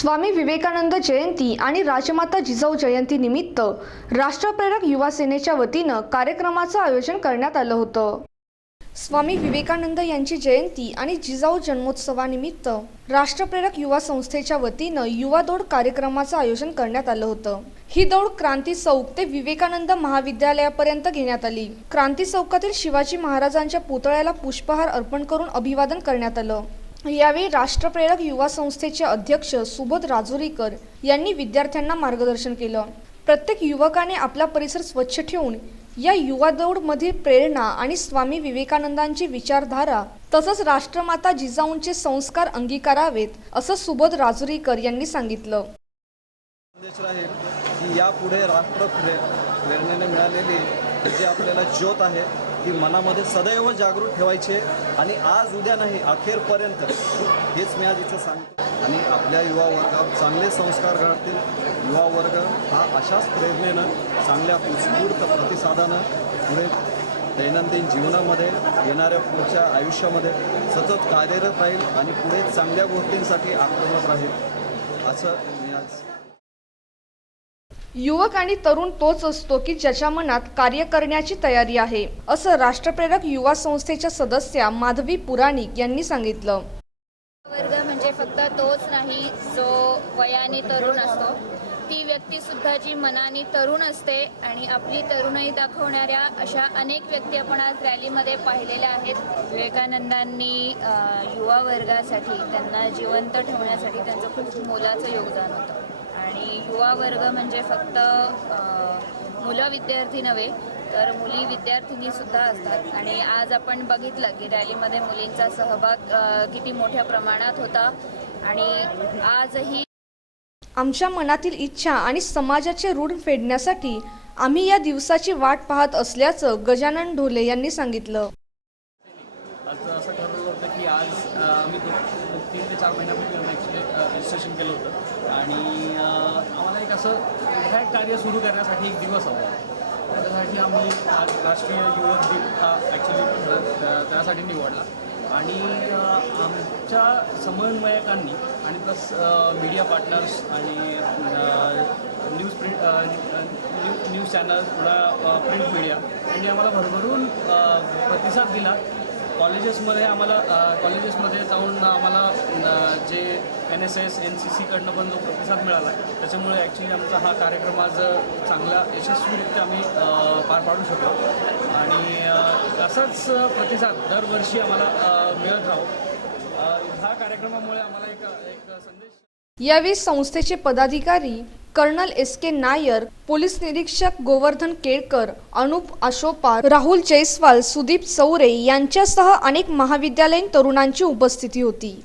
स्वामी विवेकानंद जयंती आणि राजमाता जिजाऊ जयंती निमित्त राष्ट्रप्रेरक युवा सेनेच्या वतीनं कार्यक्रमाचं आयोजन करण्यात आलं होतं. स्वामी विवेकानंद यांची जयंती आणि जिजाऊ जन्मोत्सवानिमित्त राष्ट्रप्रेरक युवा संस्थेच्या वतीनं युवा दौड कार्यक्रमाचं आयोजन करण्यात आलं होतं. ही दौड क्रांती चौक ते विवेकानंद महाविद्यालयापर्यंत घेण्यात आली. क्रांती चौकातील शिवाजी महाराजांच्या पुतळ्याला पुष्पहार अर्पण करून अभिवादन करण्यात आलं. यावेळी राष्ट्रप्रेरक युवा संस्थेचे अध्यक्ष सुबोध राजुरीकर यांनी विद्यार्थ्यांना मार्गदर्शन केलं. प्रत्येक युवकाने आपला परिसर स्वच्छ ठेवून या युवा दौडमधील प्रेरणा आणि स्वामी विवेकानंदांची विचारधारा तसंच राष्ट्रमाता जिजाऊंचे संस्कार अंगीकारावेत असं सुबोध राजुरीकर यांनी सांगितलं. की यापुढे राष्ट्र प्रेरणेने मिळालेली जी आपल्याला ज्योत आहे ही मनामध्ये सदैव जागृत ठेवायची आहे. आणि आज उद्या नाही अखेरपर्यंत. हेच मी आज इथं सांगतो. आणि आपल्या युवा वर्गावर चांगले संस्कार घडतील. युवा वर्ग हा अशाच प्रेरणेनं चांगल्या उत्स्फूर्त प्रतिसादानं पुढे दैनंदिन जीवनामध्ये येणाऱ्या पुढच्या आयुष्यामध्ये सतत कार्यरत राहील आणि पुढे चांगल्या गोष्टींसाठी आक्रमक राहील. असं मी आज युवक आणि तरुण तोच असतो की ज्याच्या मनात कार्य करण्याची तयारी आहे असं राष्ट्रप्रेरक युवा संस्थेच्या सदस्या माधवी पुराणिक यांनी सांगितलं. वर्ग म्हणजे फक्त तोच नाही जो वयाने तरुण असतो. ती व्यक्ती सुद्धा जी मनाने तरुण असते आणि आपली तरुणाई दाखवणाऱ्या अशा अनेक व्यक्ती आपण आज रॅलीमध्ये पाहिलेल्या आहेत. विवेकानंदांनी युवा वर्गासाठी त्यांना जिवंत ठेवण्यासाठी त्यांचं खूप मोलाचं योगदान होतं. आणि युवा वर्ग म्हणजे फक्त मुलं विद्यार्थी नव्हे तर मुली विद्यार्थिनी सुद्धा असतात. आणि आज आपण बघितलं की रॅलीमध्ये मुलींचा सहभाग किती मोठ्या प्रमाणात होता. आणि आजही आमच्या मनातील इच्छा आणि समाजाचे ऋण फेडण्यासाठी आम्ही या दिवसाची वाट पाहत असल्याचं गजानन ढोले यांनी सांगितलं. आज असं ठरवलं होतं की आज आम्ही तीन ते चार महिन्यापूर्वी रजिस्ट्रेशन केलं होतं. आणि आम्हाला एक असं हे कार्य सुरू करण्यासाठी एक दिवस हवा त्यासाठी त्याच्यासाठी आम्ही आज राष्ट्रीय युवक दिन हा ॲक्च्युली त्यासाठी निवडला. आणि आमच्या समन्वयकांनी आणि प्लस मीडिया पार्टनर्स आणि news print news news channel थोडा प्रिंट मीडिया यांनी आम्हाला भरभरून प्रतिसाद दिला. कॉलेजेसमध्ये आम्हाला कॉलेजेसमध्ये जाऊन आम्हाला जे N S S N C सीकडनं पण जो प्रतिसाद मिळाला त्याच्यामुळे ॲक्च्युली आमचा हा कार्यक्रम आज चांगला यशस्वीरित्या आम्ही पार पाडू शकतो आणि असाच प्रतिसाद दरवर्षी आम्हाला मिळत राहो. ह्या कार्यक्रमामुळे आम्हाला एक एक संदेश यावेळी संस्थेचे पदाधिकारी colonel S K Nair police निरीक्षक गोवर्धन केळकर अनुप आशोपा राहुल जयस्वाल सुदीप चौरे यांच्यासह अनेक महाविद्यालयीन तरुणांची उपस्थिती होती.